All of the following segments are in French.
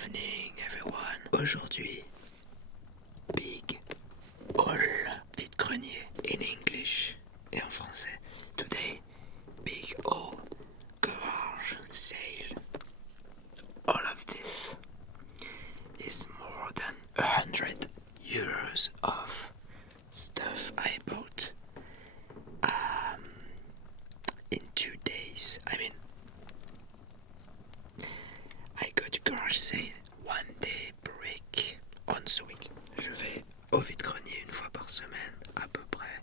evening, everyone. Aujourd'hui, big haul, vide-grenier in English et en français. Today, big haul, garage sale. All of this is more than 100 euros of stuff I bought in 2 days. I mean, I go to garage sale 1 day per week, once a week. Je vais au vide-grenier une fois par semaine, à peu près.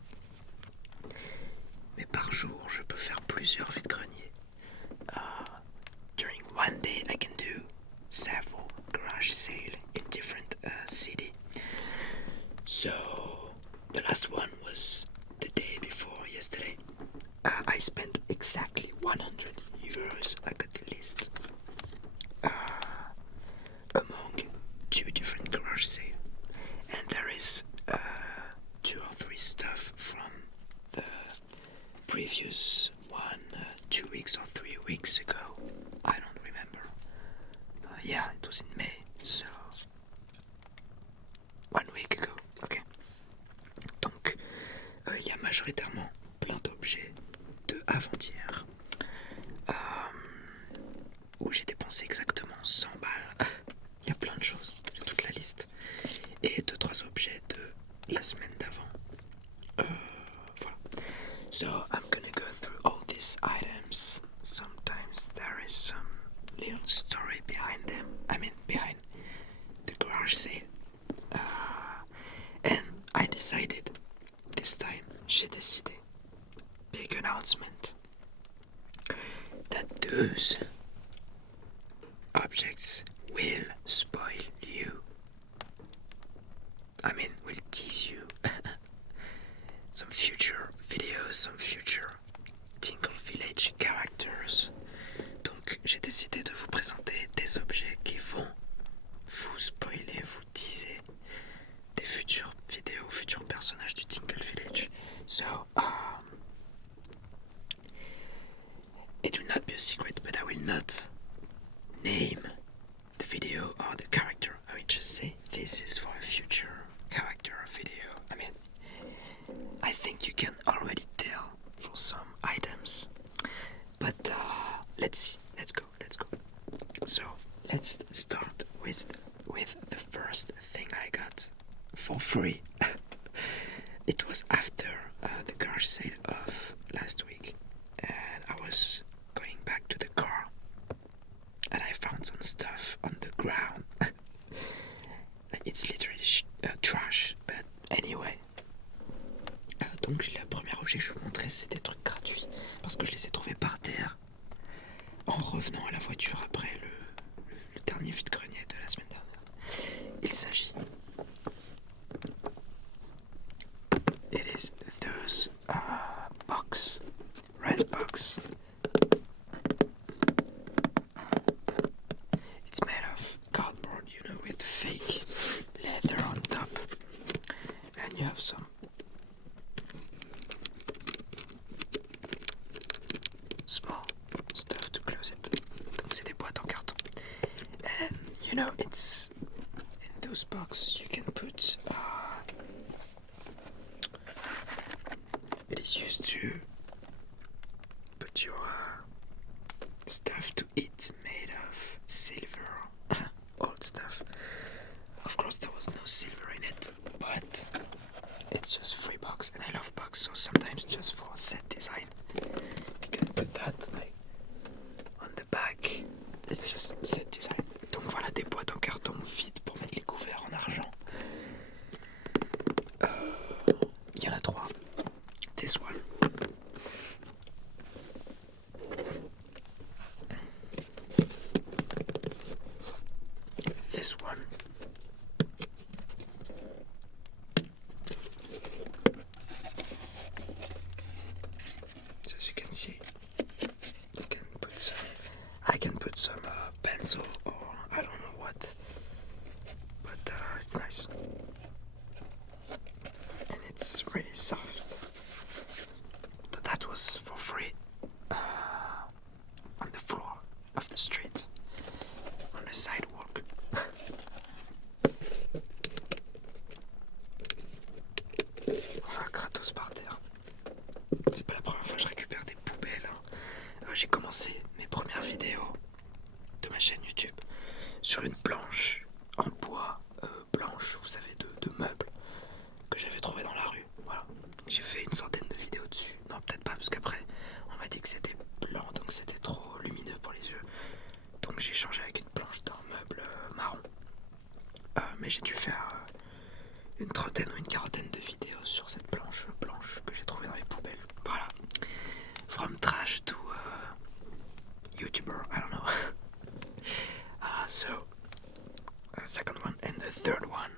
Mais par jour, je peux faire plusieurs vide-greniers. During 1 day, I can do several garage sale in different city. So the last one was the day before yesterday. I spent exactly 100 euros. I got the list among 2 different garage sales, and there is 2 or 3 stuff from the previous one 2 weeks or 3 weeks ago. I don't remember. Yeah, it was in May, so 1 week ago. Ok. Donc, il y a majoritairement plein d'objets de avant-hier où j'ai dépensé exactement 100 balles. Il y a plein de choses, j'ai toute la liste. Et 2-3 objets de la semaine d'avant. Voilà. So I'm gonna go through all these items. Sometimes there is some little story behind them. I mean, behind the garage sale. And I decided this time, j'ai décidé, big announcement, that those objects will spoil you. I mean, will tease you. Some future videos, some future Tingle Village characters. Donc, j'ai décidé de vous présenter des objets qui vont vous spoiler, vous teaser des futures vidéos, futurs personnages du Tingle Village. So, it will not be a secret, but I will not name the video or the character. I will just say this is for a future character video. I mean, I think you can already tell for some items, but let's see. Let's go. So let's start with the first thing I got for free. It was after the garage sale of last week, and I was going back to the car, and I found some stuff on the ground. It's literally trash, but anyway. Donc le premier objet que je vais vous montrer, c'est des trucs gratuits, parce que je les ai trouvés par terre en revenant à la voiture après le dernier vide-grenier de la semaine dernière. Il s'agit, it is those box, red box. It's made of cardboard, you know, with fake leather on top, and you have some small stuff to close it. Donc c'est des boîtes en carton. And you know, it's in those boxes you can put it is used to put your stuff to eat, made of silver, old stuff. Of course there was no silver in it, but it's just free box, and I love box, so sometimes just for set design you can put that like on the back. It's just set design. Donc voilà, des boîtes en carton vides pour mettre les couverts en argent. Il y en a 3. This one. This one. So as you can see, you can put some, I can put some pencil or I don't know what, but it's nice. And it's really soft. That was for free on the floor of the street, on the sidewalk. c'est pas la première fois que je récupère des poubelles. Hein. J'ai commencé mes premières vidéos de ma chaîne YouTube sur une planche en bois blanche, vous savez, de meubles que j'avais trouvé dans la rue. Voilà. J'ai fait une centaine de vidéos dessus. Non, peut-être pas, parce qu'après, on m'a dit que c'était blanc, donc c'était trop lumineux pour les yeux. Donc j'ai changé avec une planche d'un meuble marron. Mais j'ai dû faire une trentaine ou une quarantaine de vidéos sur cette planche blanche que j'ai trouvée dans les poubelles. Voilà. From trash to YouTuber, I don't know. Second one and the third one,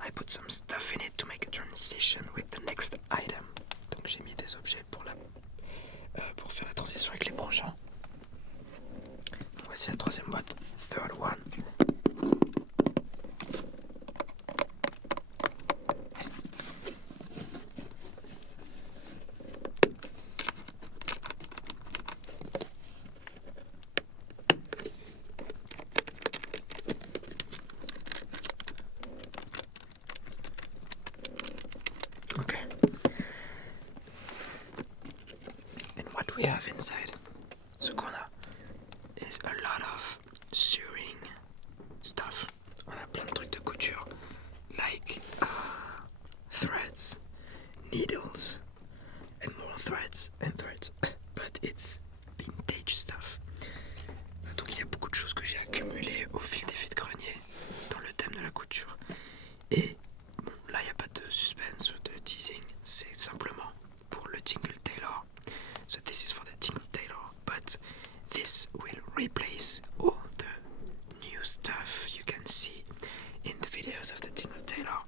I put some stuff in it to make a transition with the next item. Donc j'ai mis des objets pour faire la transition avec les prochains. Voici la troisième boîte, third one. Okay. And what we have inside, ce qu'on a, is a lot of sewing stuff. On a plein de trucs de couture, like threads, needles, and more threads and threads. But it's vintage stuff. Donc il y a beaucoup de choses que j'ai accumulées au fil des vides-greniers dans le thème de la couture. Et bon, là il n'y a pas de suspense ou de teasing, c'est simplement pour le Tingle Tailor. So this is for the Tingle Tailor, but this will replace all the new stuff you can see in the videos of the Tingle Tailor.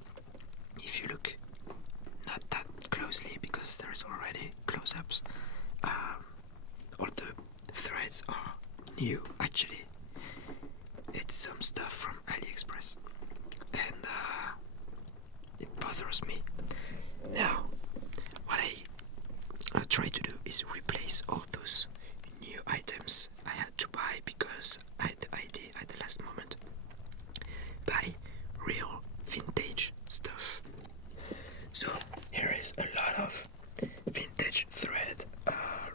If you look not that closely, because there is already close-ups, all the threads are new. Actually, it's some stuff from AliExpress, and it bothers me. Now, what I try to do is replace all those new items I had to buy because I had the idea at the last moment by real vintage stuff. So here is a lot of vintage thread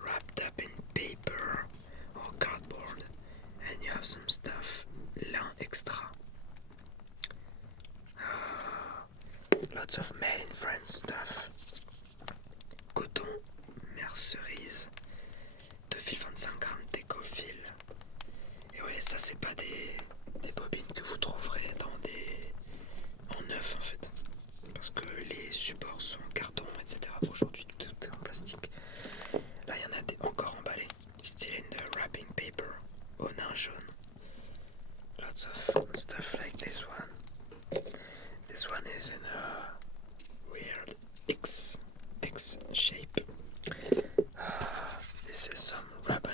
wrapped up in paper or cardboard, and you have some stuff lin extra. Lots of made in France stuff. Coton, mercerise, de fil 25 grammes d'écofil. Et ouais, ça c'est pas des bobines que vous trouverez en neuf en fait. Parce que les supports sont en carton, etc. Aujourd'hui, tout est en plastique. Là, il y en a des encore emballés. Still in the wrapping paper, au nain jaune. Lots of stuff like this one. This one is in a weird X shape. This is some ribbon.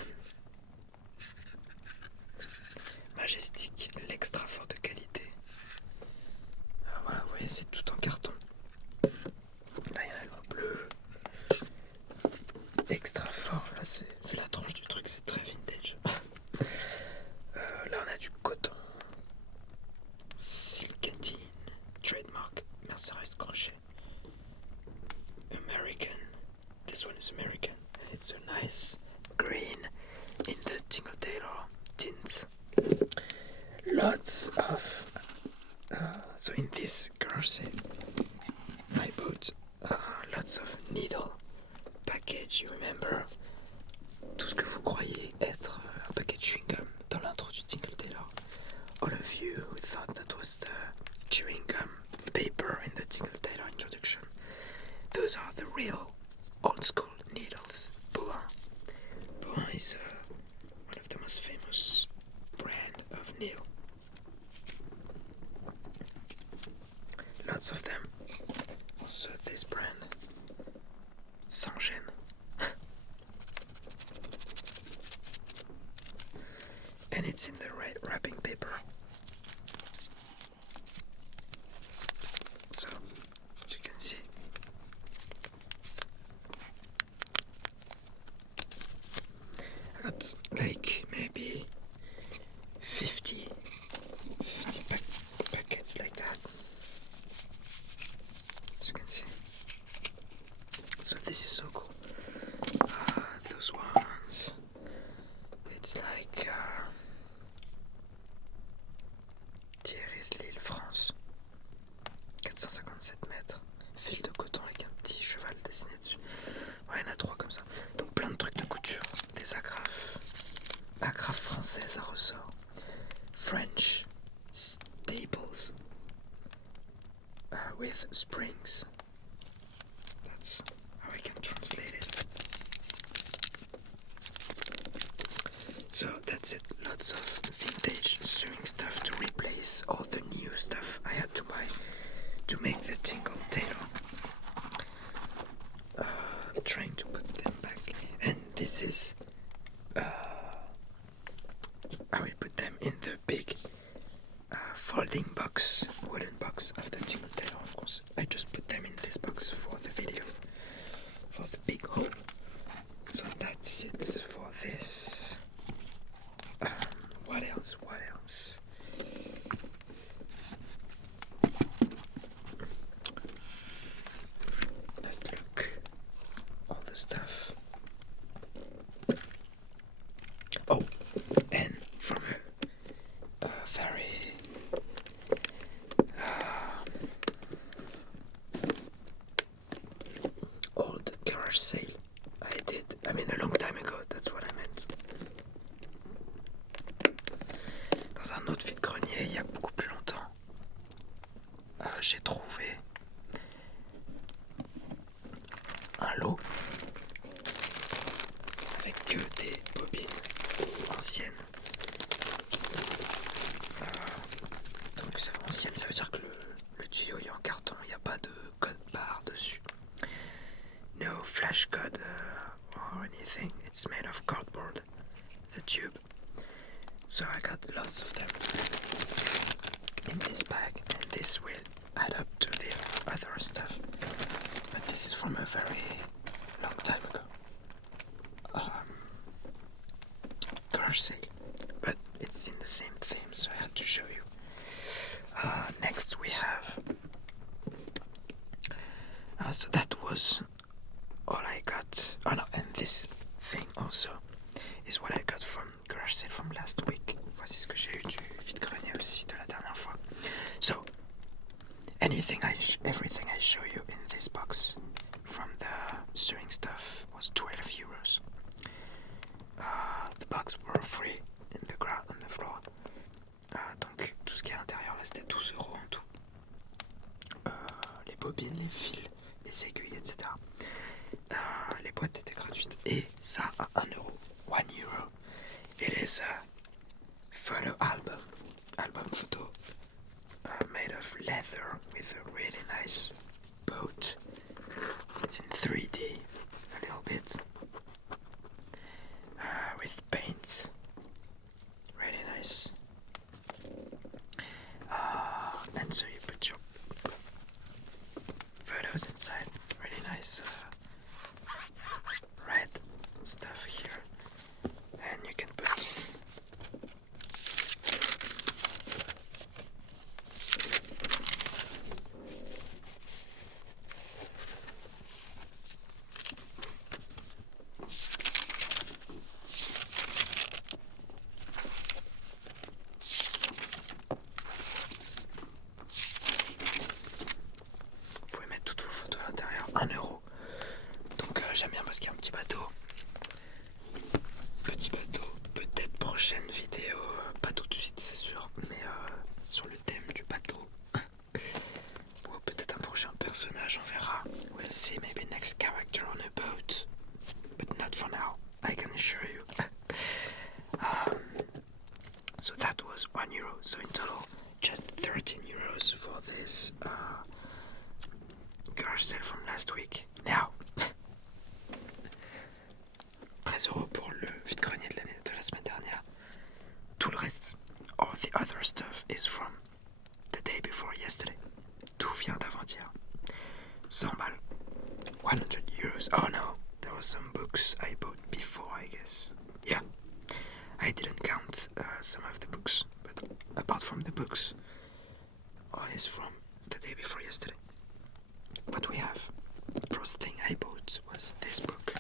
Majestic, l'extra fort de qualité. Voilà, vous voyez, c'est tout en carton. Là, il y en a le bleu. Extra fort. Là, vu la tranche du truc, c'est très vintage. Là, on a du coton. Silkatine. Trademark. Mercerise crochet. American. This one is American. It's a nice green in the Tingle Tailor tint. Lots of so in this corset I bought lots of needle package. You remember tout ce que vous croyez être un paquet de chewing-gum dans l'intro du Tingle Tailor. All of you who thought that was the chewing gum paper in the Tingle Tailor introduction. Those are the real old school needles. Boin is one of the most famous brand of needle. Lots of them. Also this brand, Sans Gêne. And it's in the red wrapping paper. So, as you can see, I got like maybe 50 packets like that. As you can see. So this is so cool. was it? Lots of vintage sewing stuff to replace all the new stuff I had to buy to make the tingle tailor. I'm trying to put them back, and this is I will put them in the big folding box, wooden box of the tingle tailor. Of course, I just put them in this box for the video, for the big hole. So that's it for this. What else? What else? Let's look. All the stuff. Oh, and from a very old garage sale I did. I mean, a long time ago, that's what I meant. Dans un autre vide-grenier, il y a beaucoup plus longtemps, j'ai trouvé un lot avec que des bobines anciennes. Donc c'est ancienne, ça veut dire que le tuyau il est en carton, il n'y a pas de code barre dessus. No flash code or anything, it's made of cardboard, the tube. So I got lots of them in this bag, and this will add up to the other stuff. But this is from a very long time ago. Garage sale, but it's in the same theme, so I had to show you. Next we have. So that was all I got. Oh no, and this thing also is what I got from garage sale from last week. Voici ce que j'ai eu du vide-grenier aussi de la dernière fois. So everything I show you in this box from the sewing stuff was 12 euros. The box were free in the ground on the floor. Donc tout ce qui est à l'intérieur là c'était 12 euros en tout. Les bobines, les fils, les aiguilles, etc. Les boîtes étaient gratuites. Et ça à 1 euro. 1 euro. It is a photo album photo made of leather with a really nice boat. It's in 3D a little bit. With paint, really nice. And so you put your photos inside. Really nice red stuff here, and you can put toutes vos photos à l'intérieur, 1 euro. Donc j'aime bien parce qu'il y a un petit bateau. Petit bateau, peut-être prochaine vidéo, pas tout de suite c'est sûr, mais sur le thème du bateau. Ou peut-être un prochain personnage, on verra. We'll see, maybe next character on a boat. But not for now, I can assure you. So that was 1 euro, so in total just 13 euros for this garage sale from last week. Now, 13 euros pour le vide-grenier de la semaine dernière. Tout le reste, all the other stuff is from the day before yesterday. Tout vient d'avant-hier. 100 balles. 100 euros. Oh no, there was some books I bought before, I guess. Yeah, I didn't count some of the books, but apart from the books, all is from the day before yesterday. What we have, first thing I bought was this book.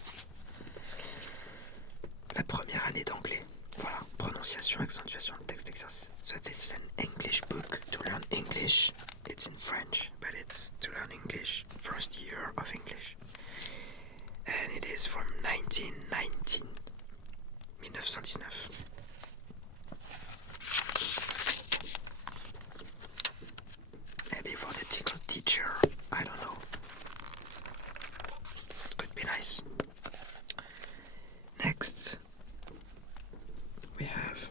La première année d'anglais. Voilà, prononciation, accentuation, texte, exercice. So this is an English book to learn English. It's in French, but it's to learn English. First year of English. And it is from 1919. 1919. Maybe for the tingle teacher, I don't know. It could be nice. Next, we have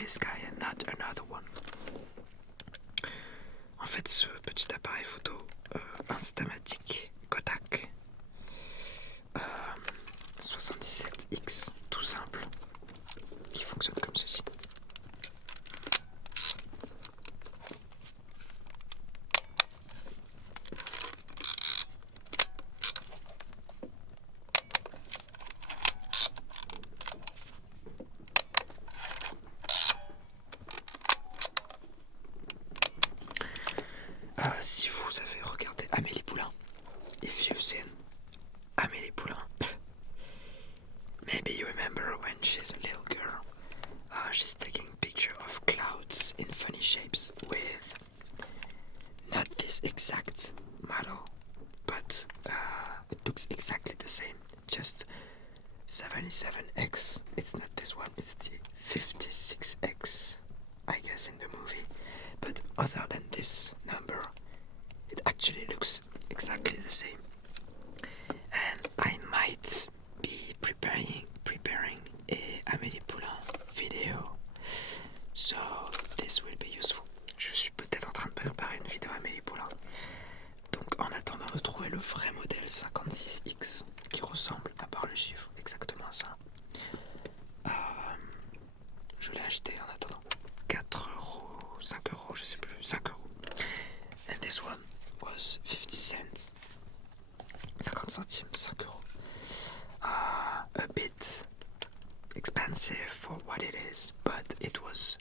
this guy and not another one. En fait, ce petit appareil photo instamatique Kodak 77X, tout simple, qui fonctionne comme ceci. Si vous avez regardé Amélie Poulain, if you've seen Amélie Poulain, maybe you remember when she's a little girl, she's taking picture of clouds in funny shapes with not this exact model, but it looks exactly the same, just 77X. It's not this one, it's the 56X, I guess, in the movie. But other than this number, it actually looks exactly the same. And I might be preparing a Amélie Poulain video, so this will be useful. Je suis peut-être en train de préparer une vidéo Amélie Poulain. Donc en attendant de trouver le vrai modèle 56X qui ressemble, à part le chiffre, exactement à ça, je l'ai acheté en attendant 4€, 5€, je sais plus, 5€. And this one was 50 cents. 50 centimes, 5€. A bit expensive for what it is, but it was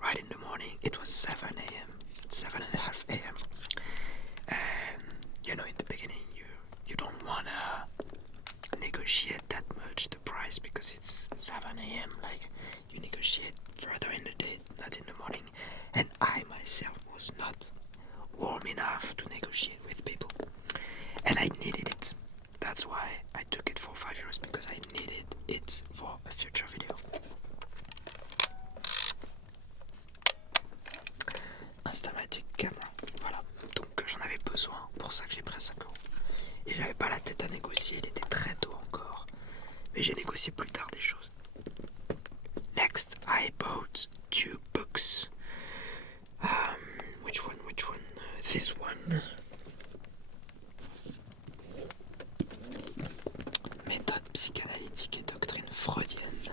right in the morning. It was 7 a.m., 7:30 a.m. And you know, in the beginning, you don't wanna negotiate that much the price because it's 7 a.m. Like, you negotiate further in the day, not in the morning. And I myself was not warm enough to negotiate with people, and I needed it. That's why I took it for €5, because I needed it for a future video. Instamatic camera, voilà. Donc j'en avais besoin, pour ça que j'ai pris 5€. Et j'avais pas la tête à négocier, il était très tôt encore. Mais j'ai négocié plus tard des choses. Next, I bought 2 books. Which one? This one. Méthode psychanalytique et doctrine freudienne.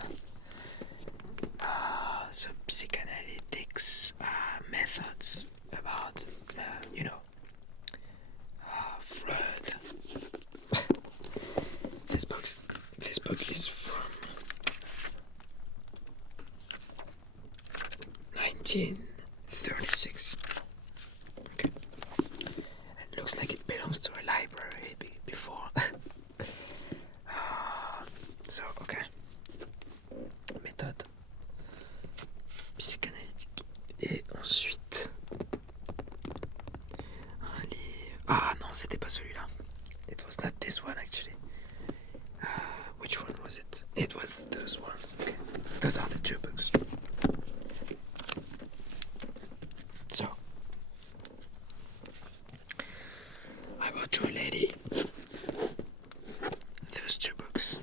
So psychanalytics methods about, Freud. This book is from 1936. Okay. It looks like it belongs to a library before. So, okay. Méthode psychanalytique. Et ensuite, un livre. Ah non, c'était pas celui-là. It was not this one actually. Which one was it? It was those ones. Okay. Those are the 2 books. So, I bought to a lady those 2 books.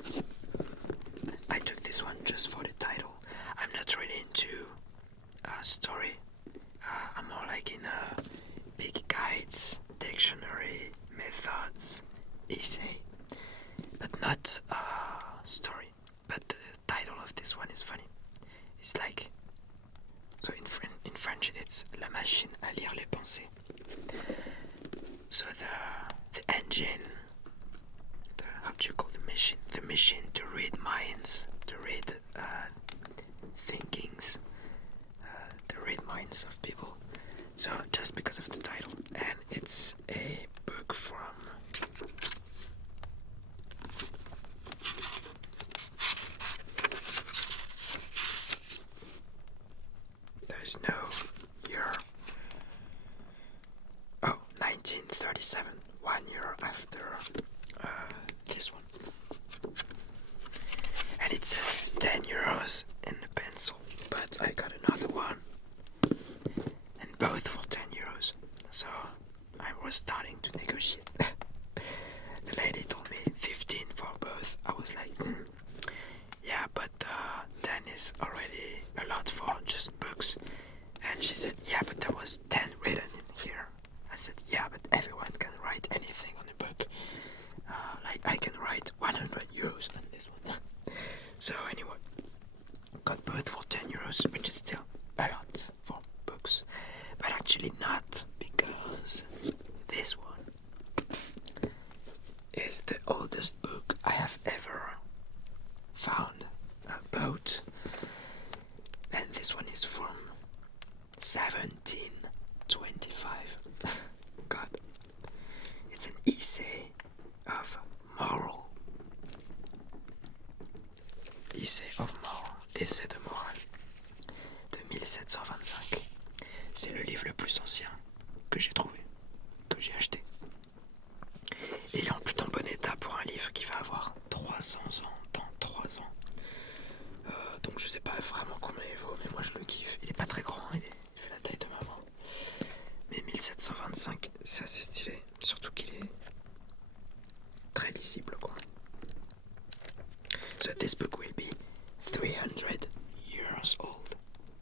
I took this one just for the title. I'm not really into story. I'm more like in big guides, dictionary, methods, essay, but not story. But the title of this one is funny. It's like, so in French it's La machine à lire les pensées. So the engine, how do you call the machine? The machine to read minds, to read thinkings, to read minds of people. So just because of the title, and it's a book from there's no year. Oh, 1937, 1 year after this one. And it says €10 in the pencil, but I got another one, and both for €10. So I was starting to negotiate. The lady told me 15 for both. I was like, yeah, but 10 is already a lot for just books. And she said, yeah, but there was 10 written in here. I said, yeah, but everyone can write anything on a book. Like I can write 100 euros on this one. So anyway, got both for 10 euros, which is still a lot for books. But actually not, because this one is the oldest book I have ever found about. And this one is from 1725. God. It's an essay of moral. Essai of moral. Essai de morale. De 1725. C'est le livre le plus ancien que j'ai trouvé, que j'ai acheté. Et il est en plutôt bon état pour un livre qui va avoir 300 ans dans 3 ans. Donc je sais pas vraiment combien il vaut, mais moi je le kiffe. Il est pas très grand, il fait la taille de ma main. Mais 1725, c'est assez stylé. Surtout qu'il est très lisible, quoi. So this book will be 300 years old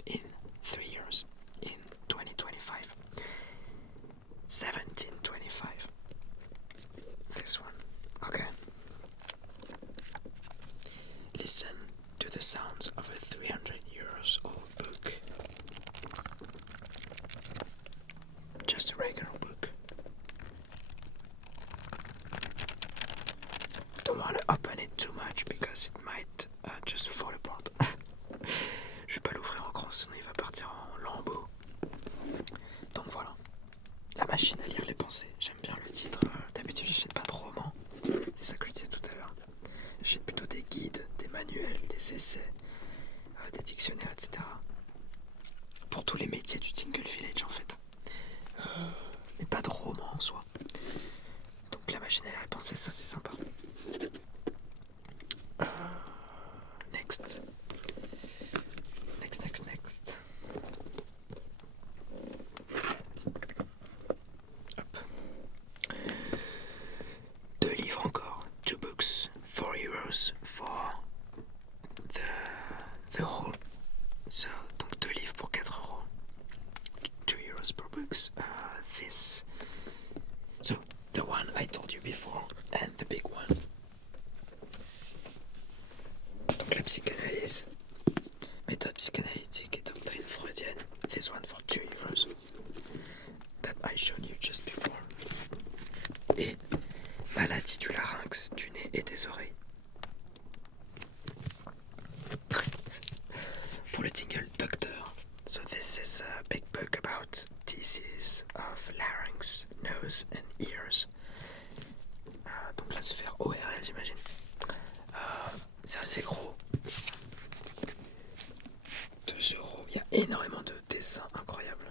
in 3 years, in 2025. 1725. This one. Okay. Listen to the sounds of a 300 years old book. Just a regular book. Don't want to open it too much because it might just fall apart. Je vais pas l'ouvrir en grand, sinon il va partir en lambeaux. Donc voilà. La machine à lire les pensées. J'aime bien le titre. D'habitude, j'achète pas de romans. C'est ça que je disais tout à l'heure. J'achète plutôt des guides, des manuels, des essais, des dictionnaires, etc. Pour tous les métiers du Tingle Village, en fait. Mais pas de romans en soi. Donc la machine à lire les pensées, ça c'est sympa. Next. Hop. 2 livres encore. 2 books. 4 euros for the whole. So, donc 2 livres pour 4 euros. 2 euros per books. This. So, the one I told you before and the big one. Donc la psychanalyse, méthode psychanalytique et doctrine freudienne. This one for 2 euros that I showed you just before. Et maladie du larynx, du nez et des oreilles. Pour le Tingle Doctor. So this is a big book about disease of larynx, nose and ears. Donc la sphère ORL, j'imagine. C'est assez gros. 2 euros. Il y a énormément de dessins incroyables.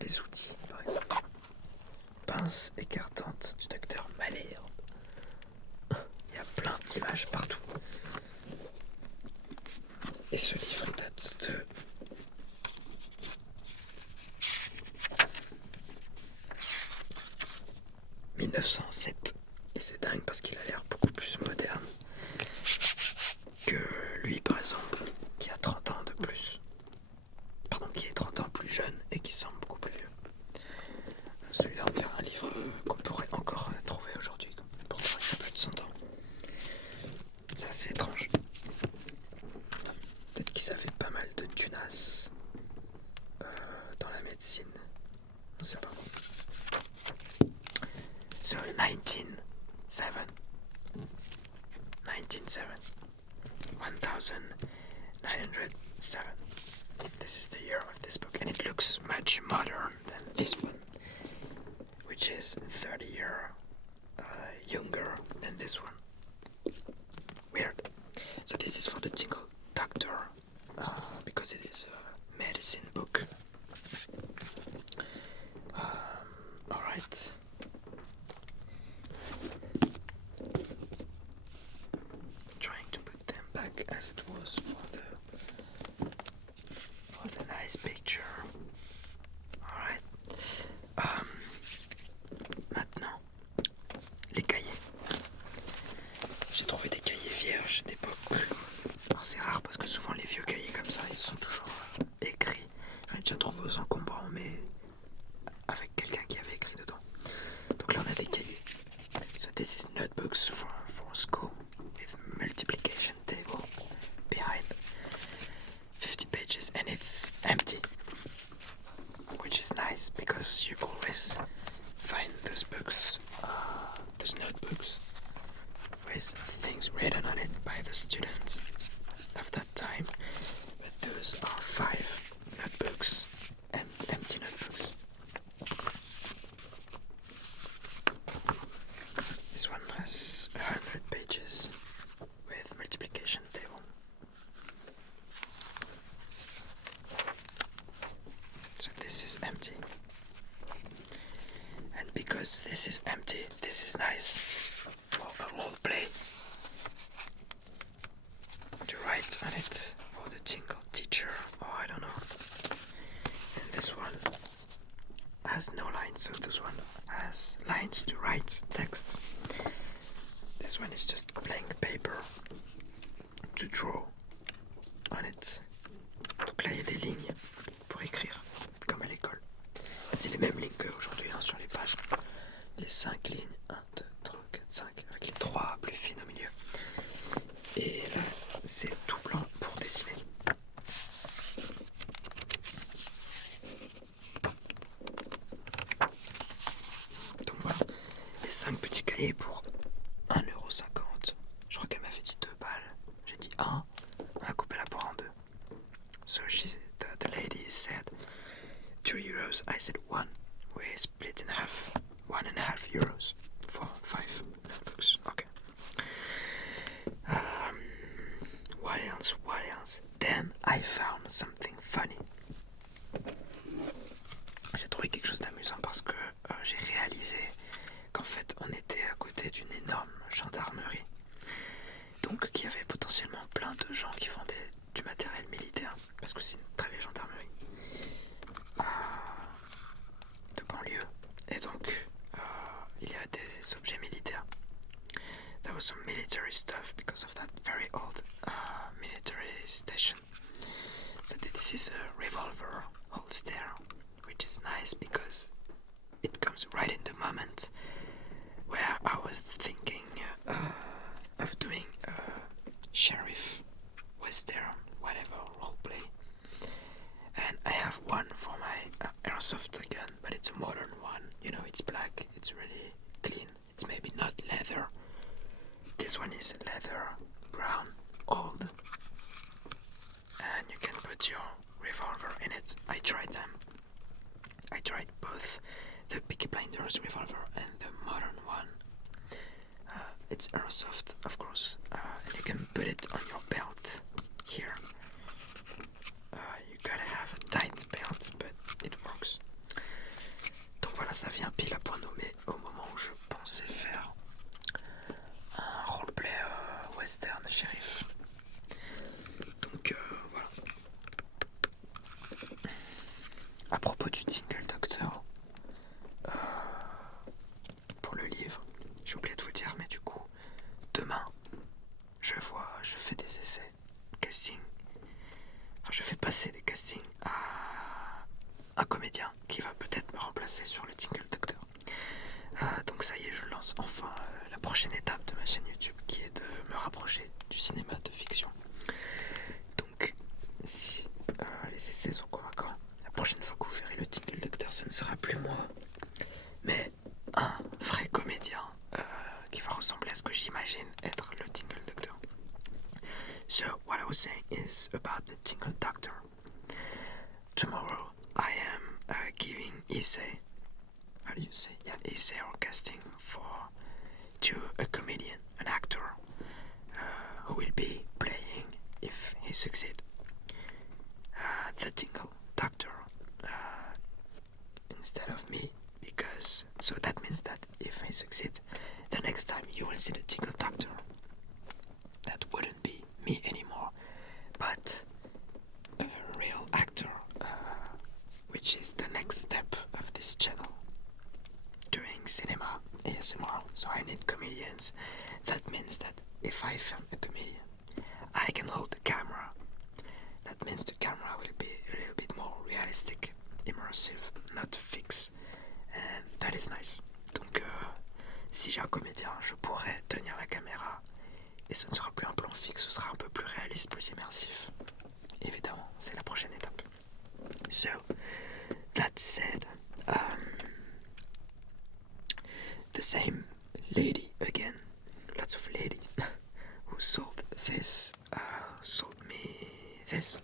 Les outils, par exemple. Pince écartante du docteur Malherbe. Il y a plein d'images partout. Et ce livre date de 1907. Et c'est dingue parce qu'il a l'air beaucoup plus moderne que lui, par exemple, qui a 30 ans de plus. Pardon, qui est 30 ans plus jeune et qui semble beaucoup plus vieux. Celui-là, on dirait un livre qu'on pourrait encore trouver aujourd'hui. Pourtant, il a plus de 100 ans. C'est assez étrange. Peut-être qu'ils avaient pas mal de tunas dans la médecine. On sait pas. So, 1907. 1907. This is the year of this book, and it looks much modern than this one, which is 30 years younger than this one. Weird. So this is for the Tingle Doctor, because it is a medicine book. Alright. Trying to put them back as it was for the nice picture. Alright. Maintenant, les cahiers. J'ai trouvé des cahiers vierges d'époque this is notebooks for school with multiplication table behind 50 pages, and it's empty, which is nice because you always find those books, those notebooks with things written on it by the students of that time, but those are 5 notebooks and empty notebooks. This one has 100 pages with multiplication table. So this is empty. And because this is empty, this is nice for a roleplay to write on it for the tingle teacher, or I don't know. And this one has no lines, so this one has lines to write text. This one is just blank paper to draw on it. Donc là il y a des lignes pour écrire, comme à l'école. C'est les mêmes lignes qu'aujourd'hui sur les pages. Les 5 lignes, 1, 2, 3, 4, 5, avec les 3 plus fines au milieu. Et là c'est tout blanc pour dessiner. Donc voilà, les 5 petits cahiers pour 1,50€. Je crois qu'elle m'avait dit 2 balles. J'ai dit 1, on a coupé la poire en 2. So the lady said 2 euros. I said 1. We split in half. 1.5 euros for 5 notebooks. Okay. What else? What else? Then I found something funny. J'ai trouvé quelque chose d'amusant parce que j'ai réalisé qu'en fait on était à côté d'une énorme gendarmerie. Donc qu'il y avait potentiellement plein de gens qui vendaient du matériel militaire, parce que c'est une très vieille gendarmerie de banlieue. Et donc il y a des objets militaires. There was some military stuff because of that very old military station. So this is a revolver holster, which is nice because it comes right in the moment where I was thinking of doing a sheriff, western, whatever, roleplay. And I have one for my airsoft gun, but it's a modern one. You know, it's black, it's really clean. It's maybe not leather. This one is leather, brown, old. And you can put your revolver in it. I tried them. I tried both the Peaky Blinders revolver and the modern one. It's airsoft, of course, and you can put it on your belt here. You gotta have a tight belt, but it works. Donc voilà, ça vient pile à point nommé au moment où je pensais faire un roleplay western shérif. Donc voilà. À propos du Tingle Doctor, pour le livre, j'ai oublié de vous le dire, mais du coup, demain, je fais des essais, casting. Enfin, je fais passer des castings à un comédien qui va peut-être me remplacer sur le Tingle Doctor. Donc ça y est, je lance enfin la prochaine étape de ma chaîne YouTube, qui est de me rapprocher du cinéma de fiction. Donc, si les essais sont convaincants, la prochaine fois que vous verrez le Tingle Doctor, ce ne sera plus moi, mais un vrai comédien qui va ressembler à ce que j'imagine être le Tingle Doctor. So, what I was saying is about the Tingle Doctor. Tomorrow, I am giving essay. How do you say? Yeah, essay or casting to a comedian, an actor, who will be playing, if he succeeds, the Tingle Doctor instead of me. Because so that means that if he succeeds, the next time you will see the Tingle Doctor, that wouldn't be me anymore, but a real actor, which is the next step of this channel, doing cinema ASMR. So I need comedians. That means that if I film a comedian, I can hold the camera. That means the camera will be a little bit more realistic, immersive, not fixed, and that is nice. Donc si j'ai un comédien, je pourrais tenir la caméra et ce ne sera plus un plan fixe, ce sera un peu plus réaliste, plus immersif. Évidemment, c'est la prochaine étape. So, that said, the same lady again, lots of lady, who sold me this.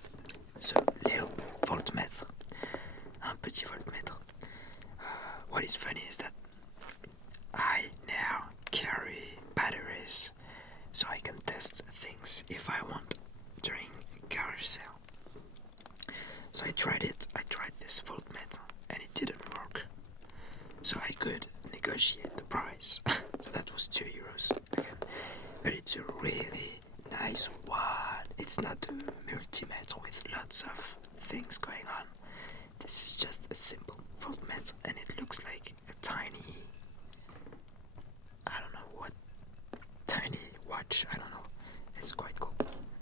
So, little voltmeter, un petit voltmeter. What is funny is that I now carry batteries so I can test things if I want during a garage sale. So I tried this voltmeter and it didn't work. So I could negotiate the price. So that was €2 again. But it's a really nice one. It's not a multimeter with lots of things going on. This is just a simple voltmeter and it looks like a tiny, I don't know what, tiny watch, I don't know. It's quite cool.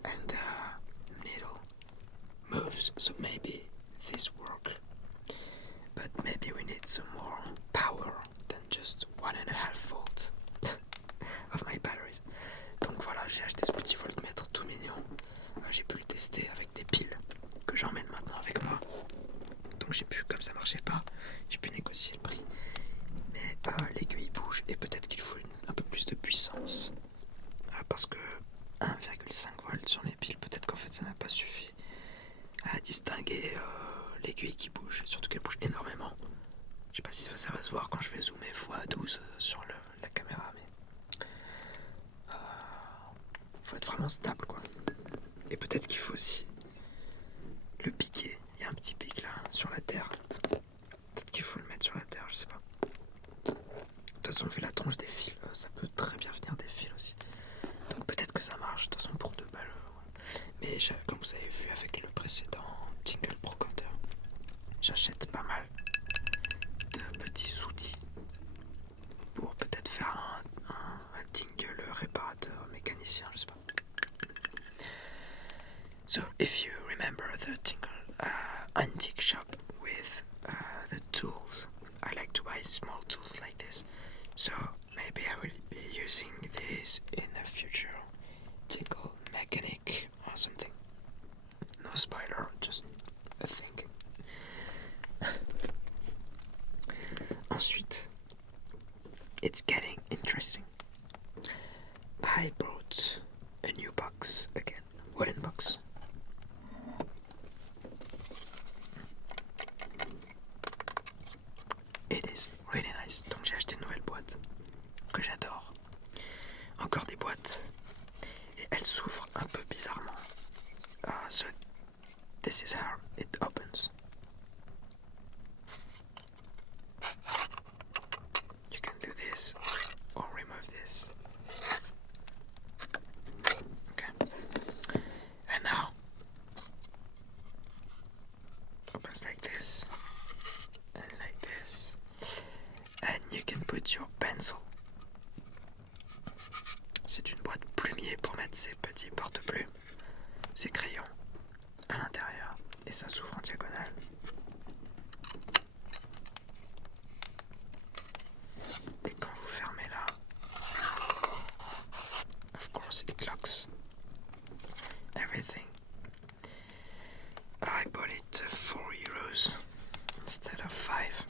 And the needle moves, so maybe this work. But maybe we need some more power than just 1.5 volt of my batteries. Donc voilà, j'ai acheté ce petit voltmètre tout mignon. J'ai pu le tester avec des piles que j'emmène maintenant avec moi. Donc j'ai pu, comme ça marchait pas, j'ai pu négocier le prix. Mais l'aiguille bouge et peut-être qu'il faut un peu plus de puissance. Parce que 1,5 volts sur les piles, peut-être qu'en fait ça n'a pas suffi à distinguer l'aiguille qui bouge, surtout qu'elle bouge énormément. Je sais pas si ça va se voir quand je vais zoomer x12 sur la caméra, mais faut être vraiment stable quoi. Et peut-être qu'il faut aussi le piquer. Il y a un petit pic là sur la terre. Peut-être qu'il faut le mettre sur la terre, je sais pas. De toute façon, vu la tronche des fils, ça peut très bien venir des fils aussi. Donc peut-être que ça marche. De toute façon, pour 2 balles. Ouais. Mais comme vous avez vu avec le précédent Tingle Brocanteur, j'achète pas mal de petits outils pour peut-être faire un tingle réparateur, mécanicien, je sais pas. So if you remember the Tingle antique shop with the tools, I like to buy small tools like this. So maybe I will be using these in the future Tingle mechanic or something. No spoiler, just a thing. Ensuite, it's getting interesting. I brought a new box again, wooden box. It is really nice. Donc j'ai acheté une nouvelle boîte que j'adore. Encore des boîtes. Et elle s'ouvre un peu bizarrement. So this is how it opens. You can do this or remove this. Okay. And now opens like this and like this. And you can put your pencil. C'est une boîte plumier pour mettre ses petits porte-plumes, ses crayons à l'intérieur. Et ça s'ouvre en diagonale. Et quand vous fermez là, of course it locks everything. I bought it €4 instead of 5.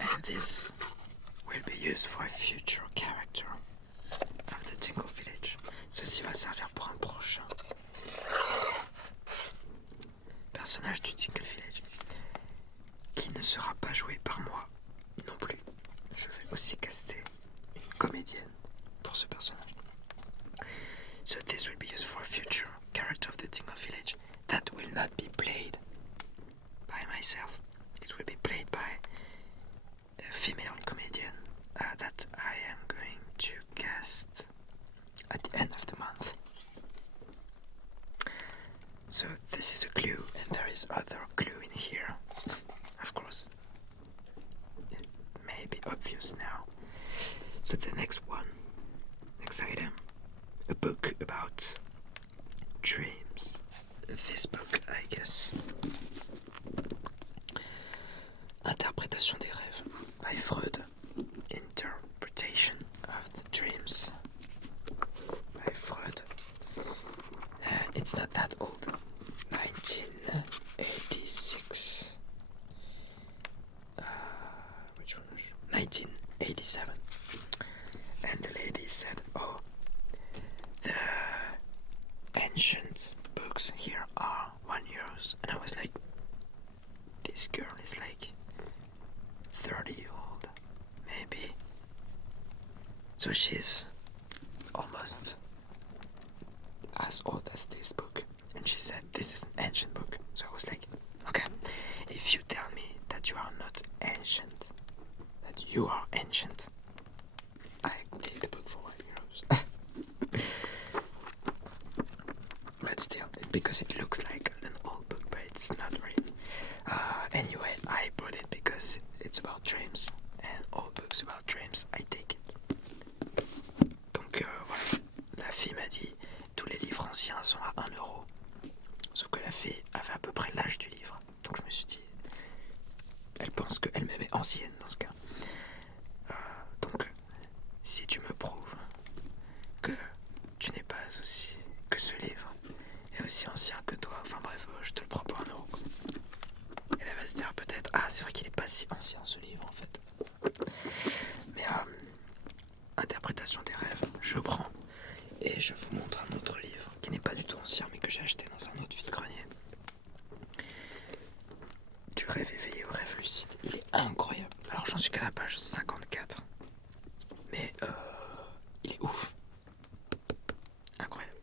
And this will be used for a future character of the Tingle Village. Ceci va servir pour un prochain personnage du Tingle Village qui ne sera pas joué par moi non plus. Je vais aussi caster une comédienne pour ce personnage. So this will be used for a future character of the Tingle Village that will not be played by myself. It will be played by a female comedian that I am going to cast at the end of the month. So this is a clue, and there is other clue in here. Of course, it may be obvious now. So the next item a book about dreams. This book, I guess. Interprétation des rêves by Freud. Interpretation of the dreams by Freud. It's not that old. 1986. Which one? 1987. And the lady said, "Oh, the ancient books here are €1." And I was like, this girl is like 30-year-old, maybe. So she's almost as old as this book. And she said, this is an ancient book. So I was like, okay, if you tell me that you are not ancient, that you are ancient, I take the book for €1. But still, because it looks like an old book, but it's not really. Anyway, I bought it because it's about dreams, and all books about dreams, I take it. Donc voilà, la fille m'a dit, tous les livres anciens sont à €1. Sauf que la fille avait à peu près l'âge du livre. Donc je me suis dit, elle pense qu'elle m'aimait ancienne dans ce cas. Donc, si tu me prouves que tu n'es pas aussi, que ce livre est aussi ancien que toi, enfin bref, je te le prends pour €1. Et elle va se dire peut-être, ah c'est vrai qu'il est pas si ancien ce livre en fait. Mais interprétation des rêves, je prends et je vous montre un autre livre qui n'est pas du tout ancien mais que j'ai acheté dans un autre vide-grenier. Du rêve éveillé au rêve lucide, il est incroyable. Alors j'en suis qu'à la page 54, mais il est ouf, incroyable.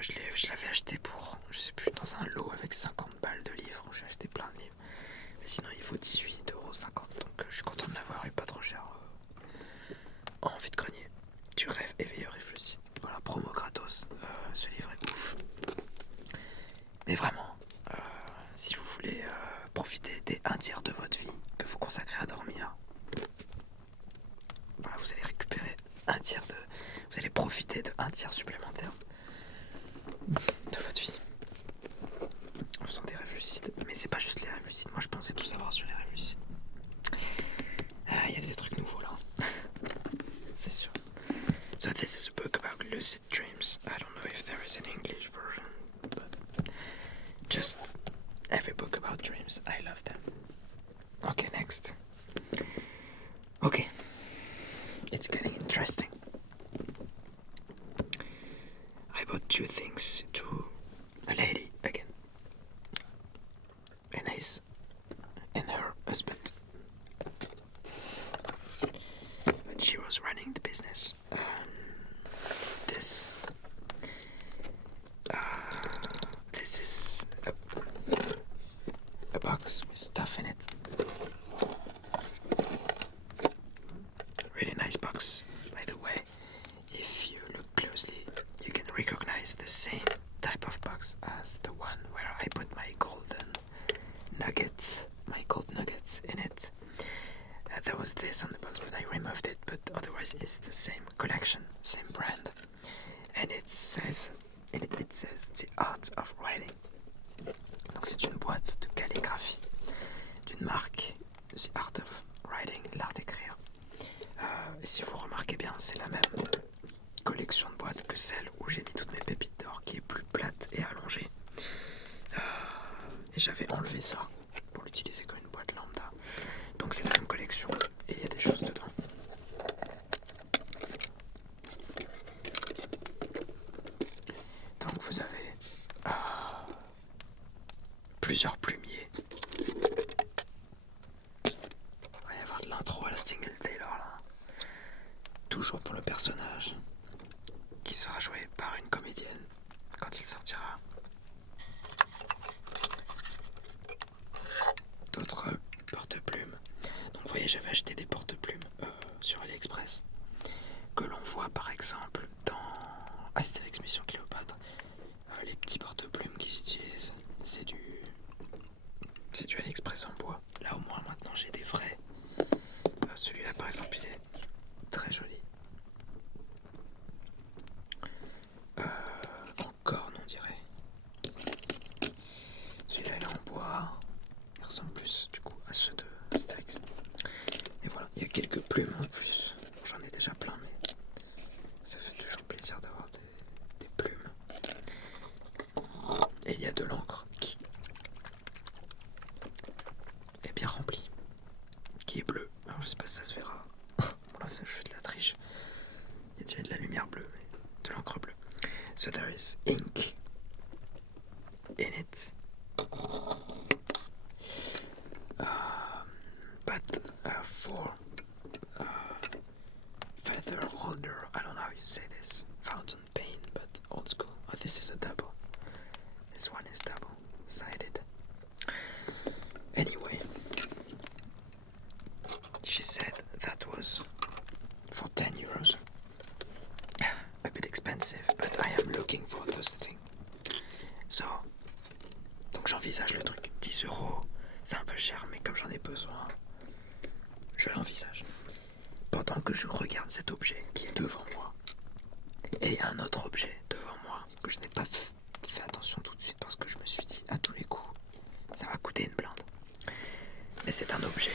Je l'avais acheté pour, je sais plus, dans un lot avec 50 balles de livres. J'ai acheté plein de livres, mais sinon il vaut 18,50 €, donc je suis content de l'avoir et pas trop cher en vide-grenier. Du rêve éveillé au rêve lucide, voilà, promo gratos. Ce livre est ouf, mais vraiment, si vous voulez profiter des 1/3 de votre vie que vous consacrez à dormir, voilà, vous allez récupérer vous allez profiter de 1/3 supplémentaire de votre vie en faisant des rêves lucides. Mais c'est pas juste les rêves lucides, moi je pensais tout savoir sur les rêves lucides. Il y a des trucs nouveaux là. C'est sûr. So this is a book about lucid dreams. I don't know if there is an English version, but just every book about dreams, I love them. Okay, next. Okay, it's getting interesting. I bought 2 things to a lady again, and her husband. But she was running the business. This is a box with stuff in it. Really nice box, by the way. If you look closely, you can recognize the same type of box as the one where I put my gold nuggets in it. There was this on the box, but I removed it, but otherwise it's the same collection, same brand. And it says The Art of Writing. Donc c'est une boîte de calligraphie d'une marque, The Art of Writing, l'art d'écrire. Et si vous remarquez bien, c'est la même collection de boîtes que celle où j'ai mis toutes mes pépites d'or, qui est plus plate et allongée. Et j'avais enlevé ça pour l'utiliser comme une boîte lambda. Donc c'est la même collection et il y a des choses dedans. Donc vous avez plusieurs plumiers. Il va y avoir de l'intro à la Tingles Taylor là. Toujours pour le personnage qui sera joué par une comédienne quand il sortira. D'autres porte-plumes. Donc vous voyez, j'avais acheté des porte-plumes sur AliExpress que l'on voit par exemple dans Astérix Mission Cléopâtre. Les petits porte-plumes qu'ils utilisent, c'est du AliExpress en bois. Là au moins maintenant j'ai des vrais. Celui-là par exemple il est très joli. plaisir d'avoir des plumes. Et il y a de l'encre qui est bien remplie, qui est bleue. Alors je sais pas si ça se verra. Bon là je fais de la triche. Il y a déjà de la lumière bleue, mais de l'encre bleue. So there is ink in it. But for feather holder, I don't know how you say this. Fountain pen, but old school. Oh, this is a double. This one is double-sided. Anyway, she said that was for 10 euros. A bit expensive, but I am looking for those things. So, donc j'envisage le truc. 10 euros, c'est un peu cher, mais comme j'en ai besoin, je l'envisage. Pendant que je regarde cet objet qui est devant moi, et il y a un autre objet devant moi que je n'ai pas fait attention tout de suite parce que je me suis dit à tous les coups, ça va coûter une blinde. Mais c'est un objet